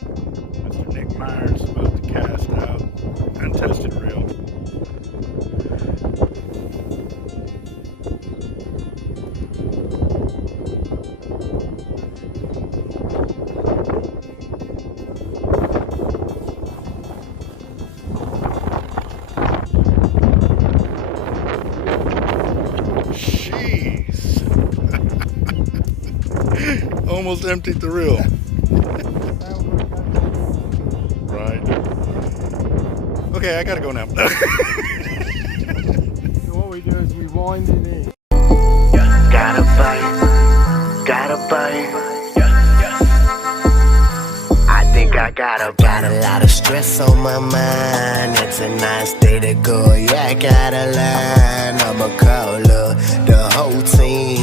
Mr. Nick Myers about to cast out untested reel. Jeez. Almost emptied the reel. Right. Okay, I gotta go now. So what we do is we wind it in. Gotta bite. I think I got a lot of stress on my mind. It's a nice day to go. Yeah, I gotta line. I'ma call the whole team.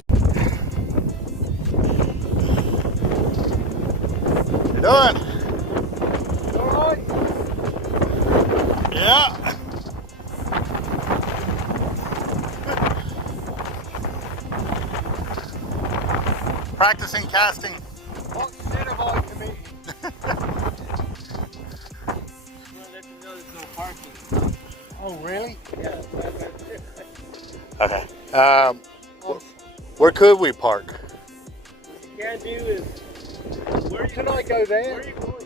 You doing? Alright. Yeah. Practicing casting. What Cinnabar committee? Oh really? Yeah. Okay. Where could we park? What you can do is, where Can I go there? Where are you going?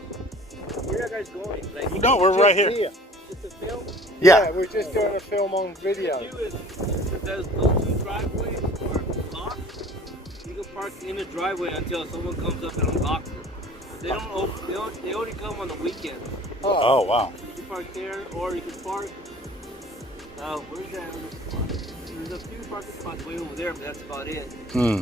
Where are you guys going? Like, No, we're right here. just a film? Yeah. We're just doing a film on video. What you do is, if those two driveways are locked, you can park in the driveway until someone comes up and unlocks it. But they don't open, they only come on the weekends. Oh, wow. So you can park there, or you can park, where's that other spot? There's a few parking spots way over there, but that's about it. Hmm.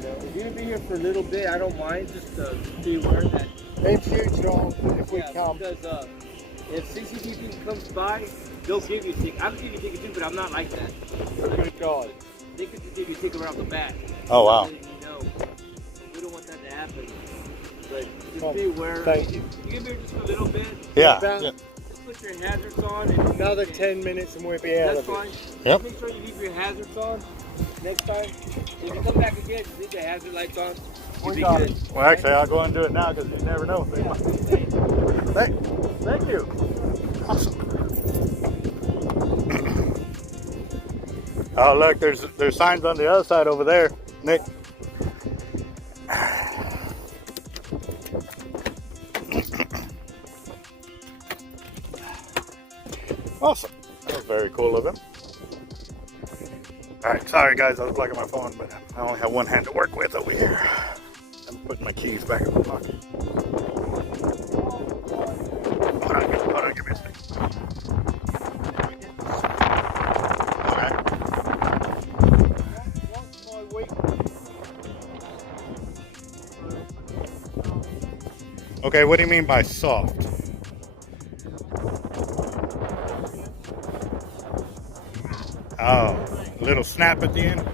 If you're gonna be here for a little bit, I don't mind. Just be aware that. In future, if we come. Because if CCTV comes by, they'll give you a ticket. I'll give you a ticket too, but I'm not like that. Good God. They could just give you a ticket right off the bat. Oh, wow. You know, we don't want that to happen. But just be aware. Thank you. You can be here just for a little bit. Yeah. About Yeah. Just put your hazards on. And another 10 minutes and we'll be out That's of fine. it. Yep. Make sure you leave your hazards on next time. If you come back again, just leave the hazard lights on. You'll We be got good. it. Well, actually, I'll go and do it now because you never know. Thank you. Awesome. Oh, look, there's signs on the other side over there, Nick. Awesome. That was very cool of him. Alright, sorry guys, I was blocking my phone, but I only have one hand to work with over here. I'm putting my keys back in my pocket. Hold on, give me a second. Okay. What's my week? Okay, what do you mean by soft? Oh, a little snap at the end?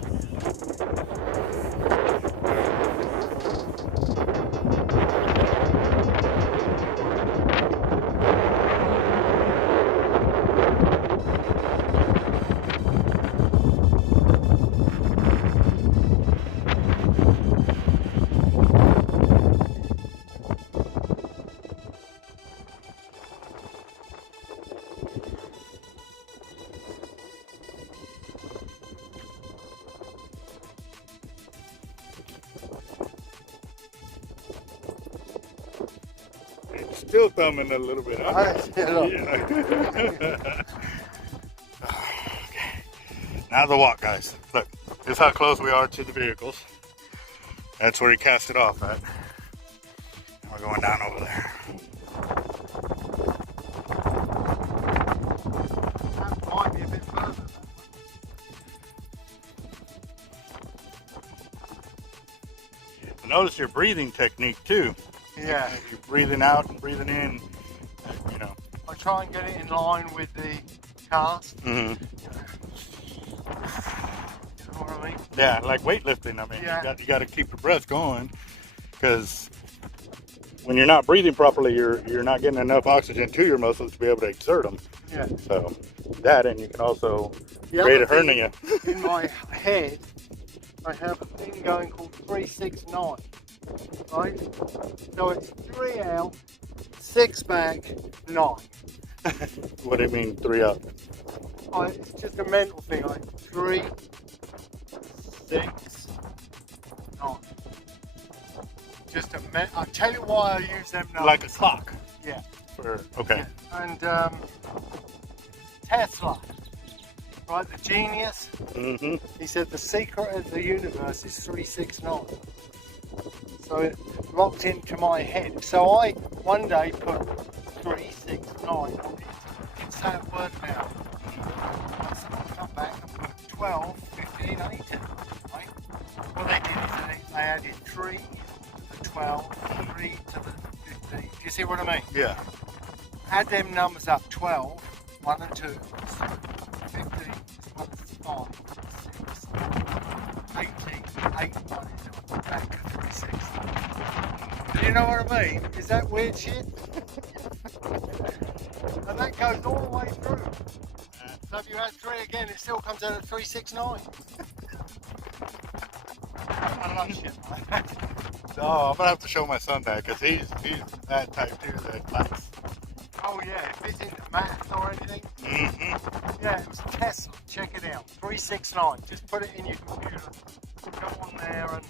Still thumbing a little bit. Huh? Yeah. Okay. Now the walk, guys. Look, this is how close we are to the vehicles. That's where he cast it off at. And we're going down over there. That might be a bit further. Notice your breathing technique too. Yeah. You're breathing out and breathing in, you know. I try and get it in line with the cast. Mm-hmm. You know what I mean? Yeah, like weightlifting. I mean, Yeah. you got to keep your breath going because when you're not breathing properly, you're not getting enough oxygen to your muscles to be able to exert them. Yeah. So that, and you can also The create a other thing hernia. in my head, I have a thing going called 369. right? So it's 3 out, 6 back, 9. What do you mean 3 up? It's just a mental thing, like 3, 6, 9. Just a I'll tell you why I use them numbers. Like a clock. Yeah. Okay. And Tesla, right, the genius, he said the secret of the universe is 369. So it locked into my head. So I one day put 369 on it. It's that word now. So I come back and put 12, 15, 18. Right? What they did is they added 3 to the 12, 3 to the 15. Do you see what I mean? Yeah. Add them numbers up: 12, 1 and 2, 15, 1 and 5, 6, 18, 8, 1 is back to 36. Do you know what I mean? Is that weird shit? And that goes all the way through. So if you add 3 again, it still comes out at 369. I love shit like that. No, I'm gonna have to show my son that because he's that type too. That likes. Oh yeah, if it's into math or anything. Yeah, it was Tesla. Check it out. 369. Just put it in your computer. Go on there, and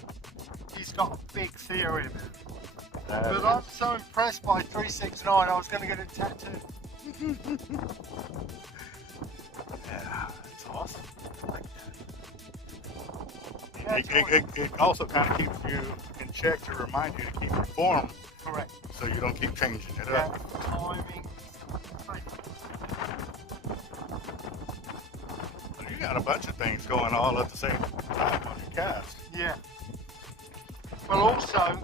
he's got a big theory of it. But I'm so impressed by 369, I was going to get it tattooed. Yeah, it's awesome. I like that. Yeah, It also kind of keeps you in check to remind you to keep your form, correct. so you don't keep changing it Yeah, up. timing. You got a bunch of things going all at the same time on your cast. Yeah. But also,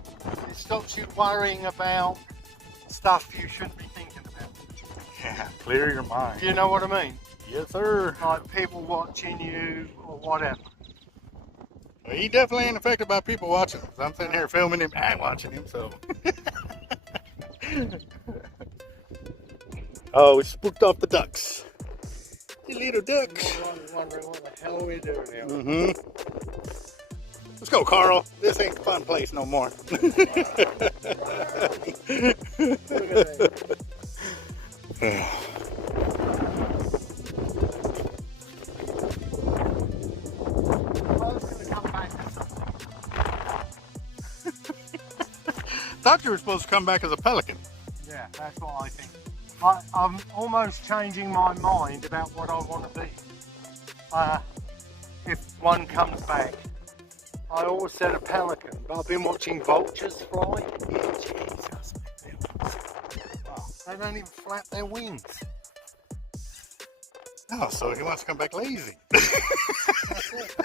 it stops you worrying about stuff you shouldn't be thinking about. Yeah, clear your mind. Do you know what I mean? Yes, sir. Like people watching you or whatever. Well, he definitely ain't affected by people watching him. I'm sitting here filming him and watching him, so. Oh, we spooked off the ducks. You little duck. I'm wondering what the hell we do now. Let's go, Carl. This ain't a fun place no more. Look at that. Thought you were supposed to come back as a pelican. Yeah, that's what I think. I'm almost changing my mind about what I want to be. If one comes back, I always said a pelican, but I've been watching vultures fly. Yeah, Jesus. They don't even flap their wings. Oh, so he wants to come back lazy. That's it.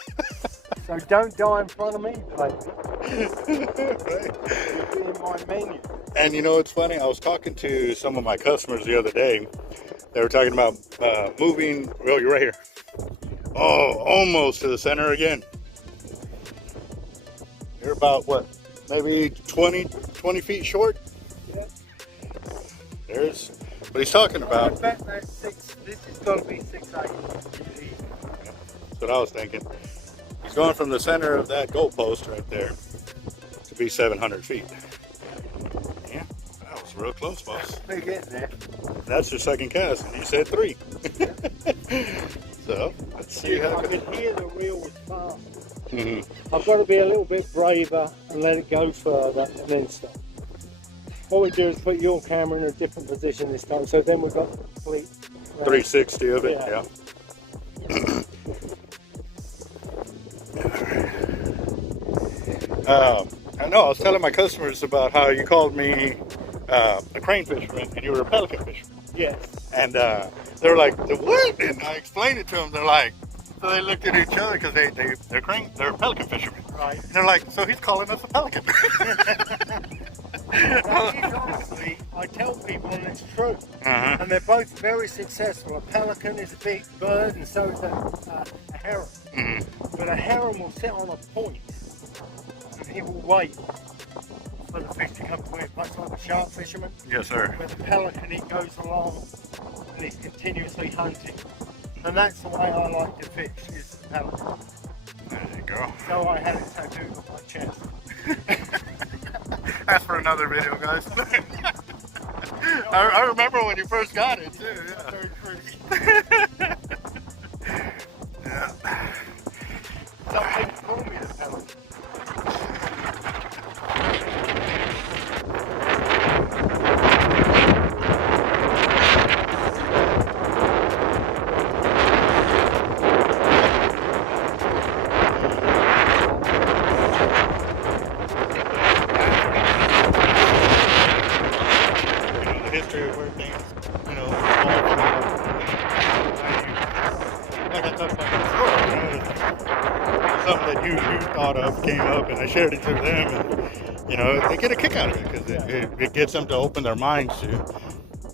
So don't die in front of me, baby. It'll be in my menu. And you know, it's funny, I was talking to some of my customers the other day. They were talking about moving, well, you're right here. Oh, almost to the center again. You're about, what, maybe 20 feet short? Yep. There's what he's talking I about. bet that's 6, this has got to be 6'8". That's what I was thinking. He's going from the center of that goalpost right there to be 700 feet. Yeah, that was real close, boss. We're getting there. That's your second cast, and you said 3. So, let's see how I it can hear the reel was fast. Mm-hmm. I've got to be a little bit braver and let it go further and then stop. What we do is put your camera in a different position this time, so then we've got the complete 360 of it, yeah. I know, I was telling my customers about how you called me a crane fisherman and you were a pelican fisherman. Yes. And they were like, what? And I explained it to them. They're like, so they looked at each other because they're pelican fishermen. Right. And they're like, so he's calling us a pelican. Honestly, I tell people, and it's true, and they're both very successful. A pelican is a big bird, and so is a heron. But a heron will sit on a point, and he will wait for the fish to come to him, much like a shark fisherman. Yes, sir. Where the pelican, he goes along, and he's continuously hunting. And that's the way I like to fish, is the pelican. There you go. So I had it tattooed on my chest. That's for another video, guys. I remember when you first got it too. Yeah. Very pretty. Yeah. Some people call me the pellet. History of where things, evolved from. Like I talked about before, something that you thought of came up, and I shared it to them, and they get a kick out of it because it gets them to open their minds to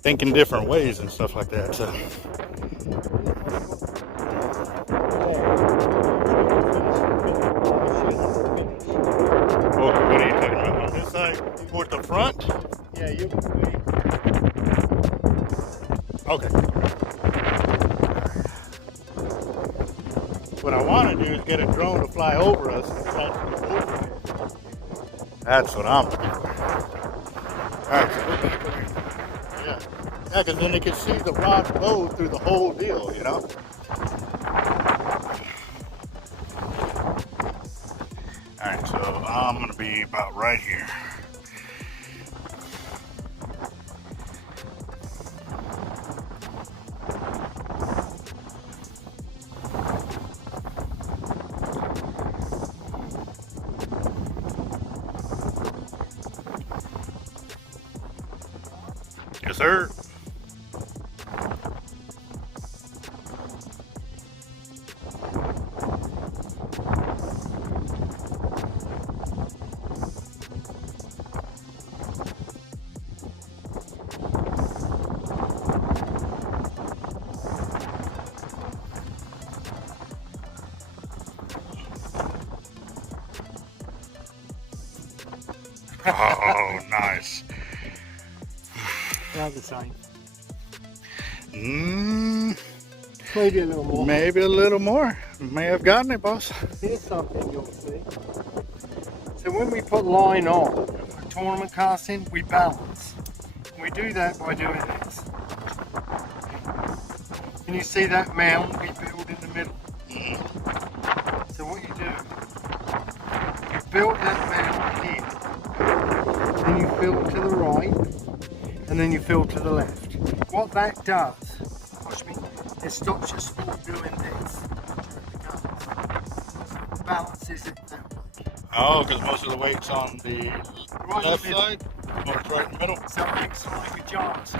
think in different ways and stuff like that. So. What are you talking about on this side toward the front? Yeah, you. Okay. What I want to do is get a drone to fly over us and catch the movement. That's what I'm looking for. Alright, so we're back over here. Yeah. Yeah, because then they can see the rod go through the whole deal, Alright, so I'm going to be about right here. Yes, sir. Oh, nice. They're the same. Maybe a little more. Maybe a little more. May have gotten it, boss. Here's something you'll see. So when we put line on for tournament casting, we balance. We do that by doing this. Can you see that mound we build in the middle? So what you do, you build that mound here, then you fill to the right, and then you fill to the left. What that does, watch me, it stops your sport doing this during the guns. Balances it that way. Oh, because most of the weight's on the Right left in the middle. side, or it's right in the middle. So it makes like a giant.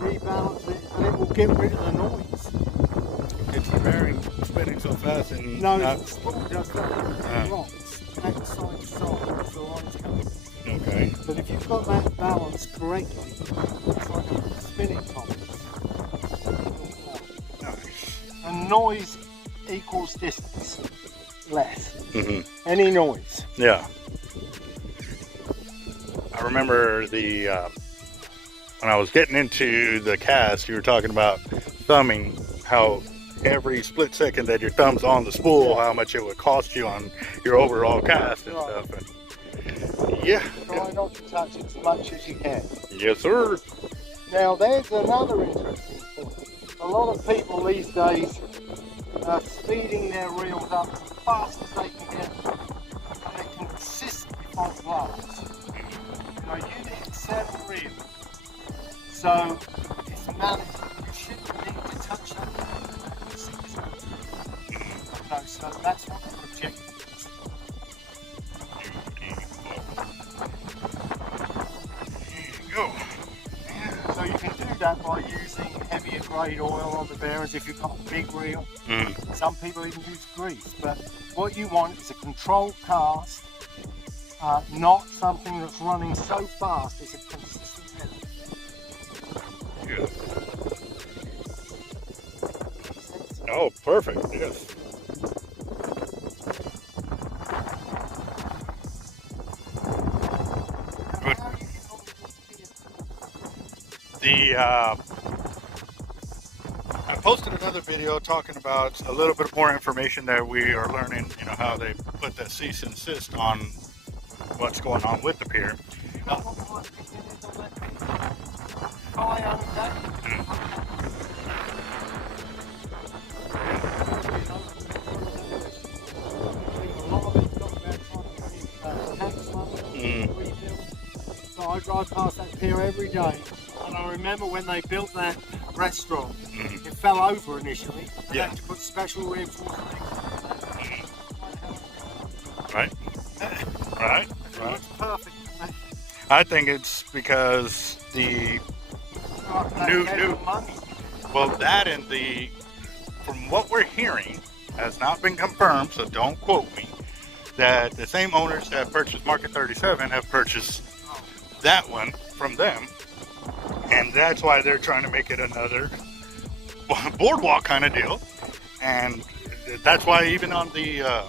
Rebalance it, and it will get rid of the noise. It's the bearing spinning so fast and No, not... the sport does that. It rocks. That's side to side as the lines come. Okay. But if you've got that balance correctly, it's like a spinning top. Nice. And noise equals distance. Less. Mm-hmm. Any noise. Yeah. I remember the when I was getting into the cast, you were talking about thumbing, how every split second that your thumb's on the spool, how much it would cost you on your overall cast and Right. stuff. And yeah. Try not to touch it as much as you can. Yes, sir. Now there's another interesting point. A lot of people these days are speeding their reels up as fast as they can get, and they consistently fault glass. You need 7 reels, so it's manageable. You shouldn't need to touch that. No, so that's what the objective is. There you go. So you can do that by using heavier grade oil on the bearings if you've got a big reel. Some people even use grease, but what you want is a controlled cast, not something that's running so fast it's a consistent head. Yeah. Oh, perfect. Yes. Good. I posted another video talking about a little bit more information that we are learning, you know, how they put that cease and desist on what's going on with the pier. So I drive past that pier every day, and I remember when they built that restaurant, it fell over initially. They had to put special reinforcements. Right. Right. It's perfect. I think it's because the new money. well, that and from what we're hearing has not been confirmed, so don't quote me, that the same owners that purchased Market 37 have purchased that one from them, and that's why they're trying to make it another boardwalk kind of deal. And that's why even on the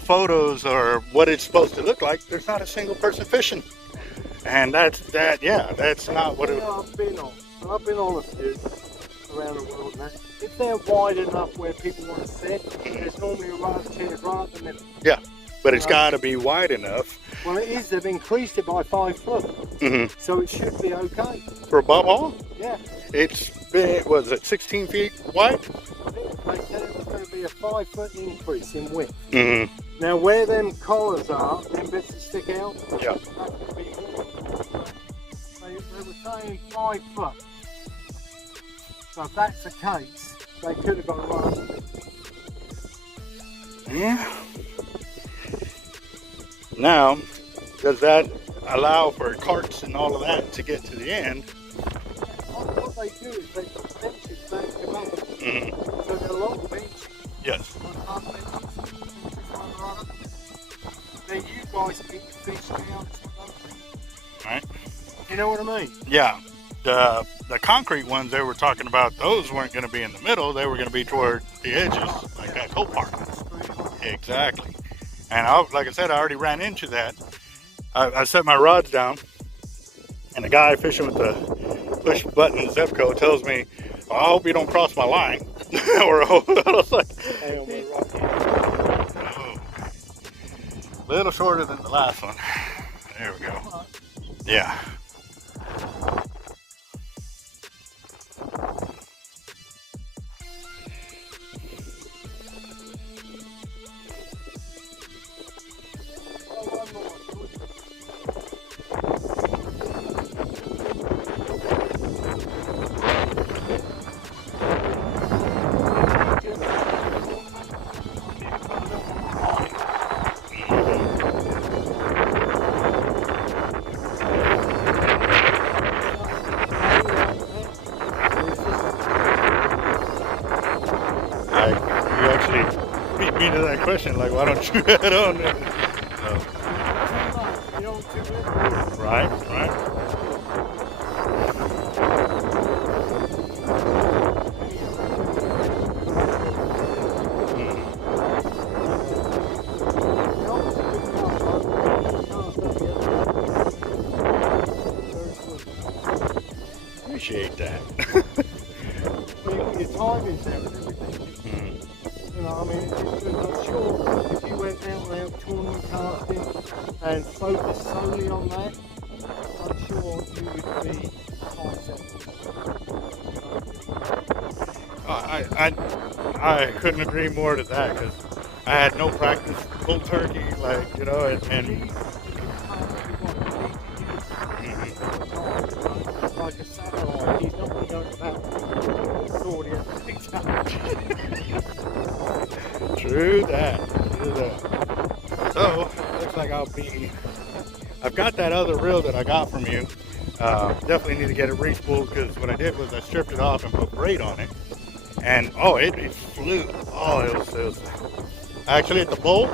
photos or what it's supposed to look like, there's not a single person fishing. And that's not what it. I've been on a few around the world now. If they're wide enough where people want to sit, there's normally a row of chairs right up the middle. Yeah, but it's got to be wide enough. Well, it is. They've increased it by 5 foot, so it should be okay. For Bob Hall, Yeah. it's been, was it 16 feet wide? I think they said it was going to be a 5 foot increase in width. Mm-hmm. Now, where them collars are, them bits that stick out, Yeah. that could be more. They were saying 5 foot. So if that's the case, they could have gone right. Yeah. Now, does that allow for carts and all of that to get to the end? What they do is they put benches back to back. So they're long benches. Yes. Now you guys keep the fish down. Right. You know what I mean? Yeah. The concrete ones they were talking about, those weren't going to be in the middle. They were going to be toward the edges, like that coat park. Exactly. And like I said, I already ran into that. I set my rods down, and the guy fishing with the push button Zepco tells me, I hope you don't cross my line. Or I was like, oh, a little shorter than the last one. There we go. Yeah. You actually beat me to that question, like, why don't you head on? Right. Appreciate that. Your timing's there and everything. You know, I mean, I'm sure if you went out there tournament casting and focused solely on that, I'm sure you would be high set. I couldn't agree more to that, because I had no practice, full turkey, like, you know, and Like a samurai, he's not going to go to battle with a sword he hasn't picked up. True that. So, looks like I've got that other reel that I got from you. Definitely need to get it re-spooled, because what I did was I stripped it off and put braid on it. And, it flew. Oh, it was actually at the bowl.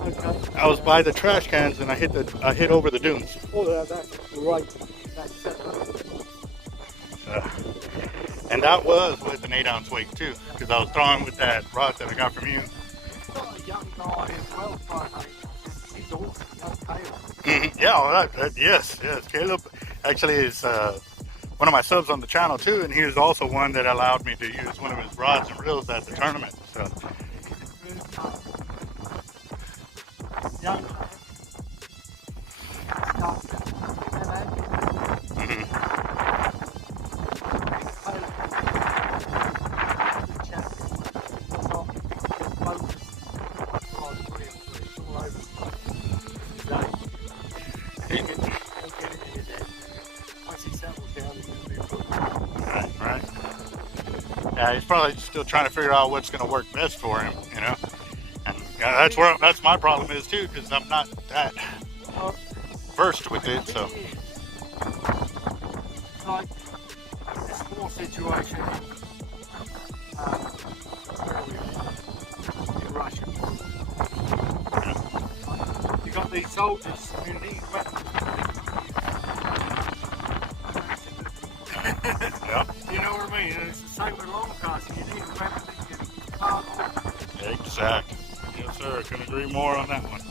Okay. I was by the trash cans and I hit over the dunes. Oh, that's great. That's set up. And that was with an 8-ounce weight too, because I was throwing with that rod that I got from you. You've got a young guy as well, Friday. He's awesome, young Caleb. Yeah, well, yes, Caleb. actually is one of my subs on the channel too, and he was also one that allowed me to use one of his rods and reels at the tournament. So. Young Right. Yeah, he's probably still trying to figure out what's going to work best for him, you know. And that's my problem is too, because I'm not that versed with it. So. Like this war situation in Russia. You got these soldiers who need weapons. Yeah. You know what I mean? And it's the same with long casting. You need a weapon that you can't hold. Exactly. Yes, sir. I can agree more on that one.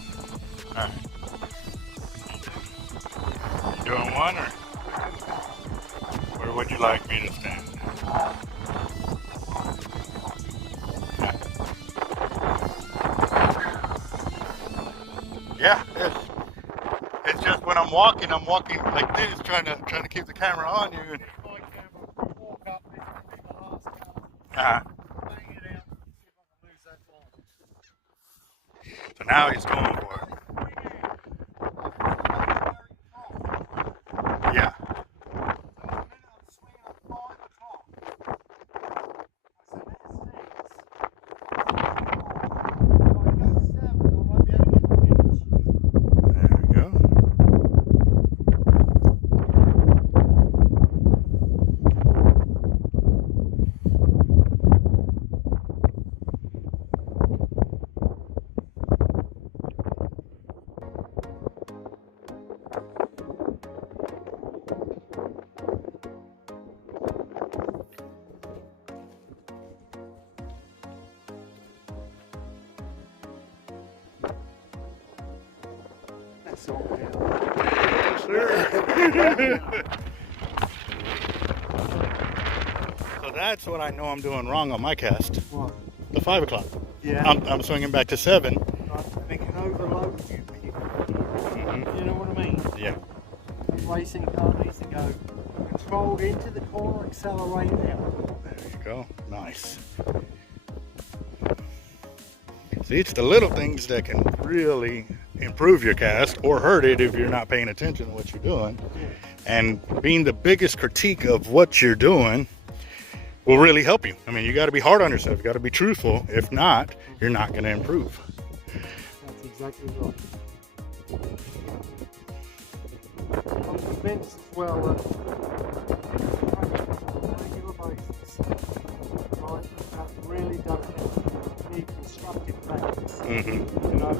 All right. You doing one, or where would you like me to stand? Yeah. It's just when I'm walking like this, trying to keep the camera on you. And, so now he's going for it. Yeah. There we go. That's all now. Yes, sir. So that's what I know I'm doing wrong on my cast. What? The 5 o'clock. Yeah. I'm swinging back to 7. Right, they can overload you people. Mm-hmm. You know what I mean? Yeah. Racing car needs to go controlled into the corner, accelerate out. There you go. Nice. See, it's the little things that can really improve your cast or hurt it if you're not paying attention to what you're doing. And being the biggest critique of what you're doing will really help you. I mean, you got to be hard on yourself. You got to be truthful. If not, you're not going to improve. That's exactly right. I'm convinced as well that on a regular basis, right, that really does help. You need constructive practice. Mm-hmm. You know,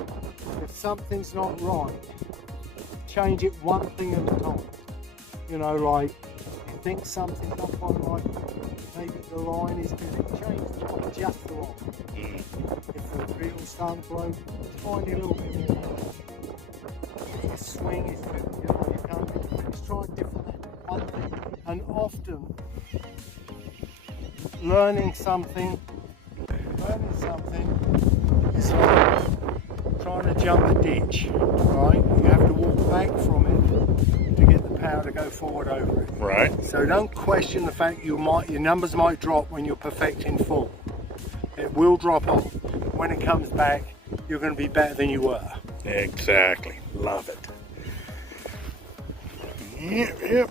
if something's not right, change it one thing at a time. You know, like, you think something's not quite right, maybe the line is going to change the line just the line. Mm-hmm. If the reel's starting to blow, tiny little bit in there. If the swing is, you know, you can't, let's try different one thing. And often, learning something is like trying to jump a ditch, right? You have to walk back from it to get the power to go forward over it. Right. So don't question the fact your numbers might drop when you're perfecting full. It will drop off. When it comes back, you're going to be better than you were. Exactly. Love it. Yep.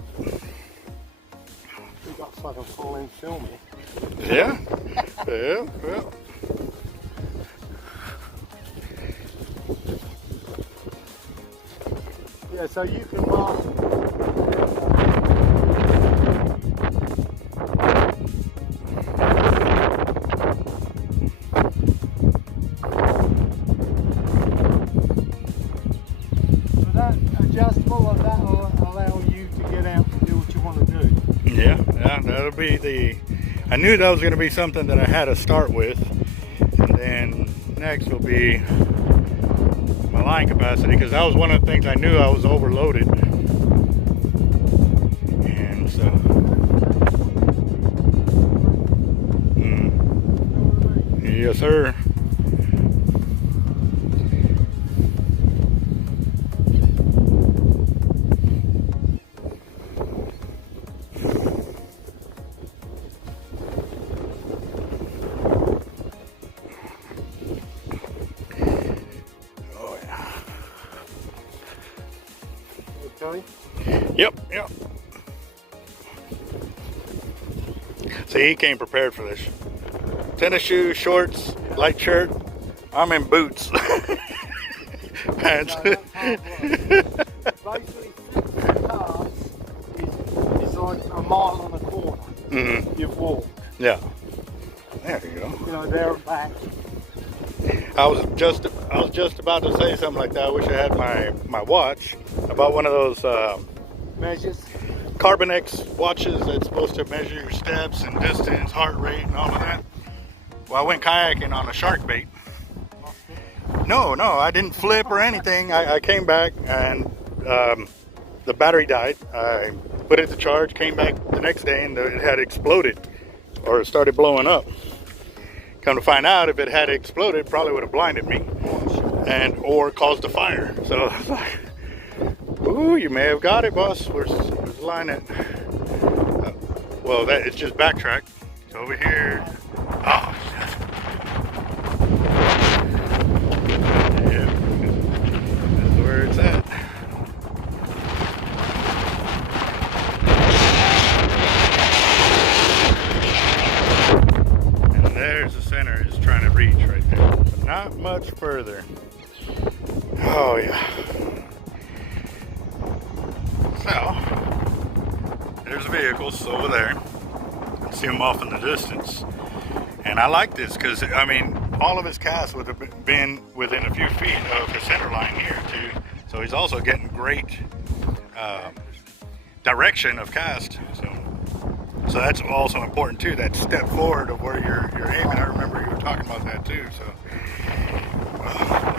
We got fucking full in filming. Yeah. Yeah. Yeah, so you can mark. So that adjustable, and that will allow you to get out and do what you want to do. Yeah, that'll be the. I knew that was going to be something that I had to start with, and then next will be my line capacity, because that was one of the things I knew I was overloaded. Yes, sir. Oh, yeah. Okay. Yep, yep. See, he came prepared for this. Tennis shoes, shorts, light shirt. I'm in boots. Pants. No, that's hard work. Basically, fixing cars is like a mile and a quarter. Mm-hmm. You've walked. Yeah. There you go. You know, there and back. I was just about to say something like that. I wish I had my watch. I bought one of those Measures. Carbonex watches that's supposed to measure your steps and distance, heart rate, and all of that. Well, I went kayaking on a shark bait. No, I didn't flip or anything. I came back and the battery died. I put it to charge, came back the next day, and it had exploded or it started blowing up. Come to find out, if it had exploded, it probably would have blinded me and or caused a fire. So I was like, ooh, you may have got it, boss. Where's the line at? Well, it's just backtrack. It's over here. Oh, shit. Yeah, that's where it's at. And there's the center it's trying to reach right there. But not much further. Oh, yeah. So, there's vehicles over there. See them off in the distance. And I like this because, I mean, all of his casts would have been within a few feet of the center line here, too. So he's also getting great direction of cast. So that's also important, too, that step forward of where you're aiming. I remember you were talking about that, too. So,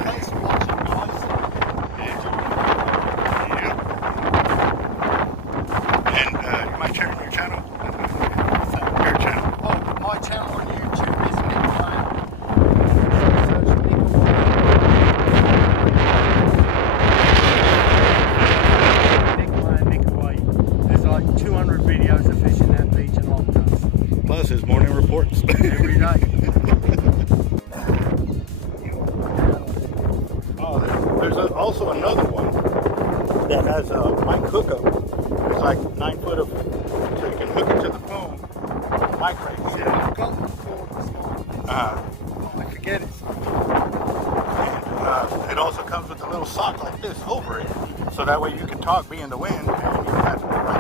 Thanks for watching, guys. and you might share your channel. Your channel. Oh, my channel on YouTube is Nick Meyer. Nick Away. There's like 200 videos of fishing that beach and long does. Plus his morning reports. Every day. Oh, there's also another one that has a mic hookup. It's like 9 foot of, so you can hook it to the phone. Mic right here. I've got the cord this morning. I forget it. And it also comes with a little sock like this over it, so that way you can talk, be in the wind, and you don't have to be right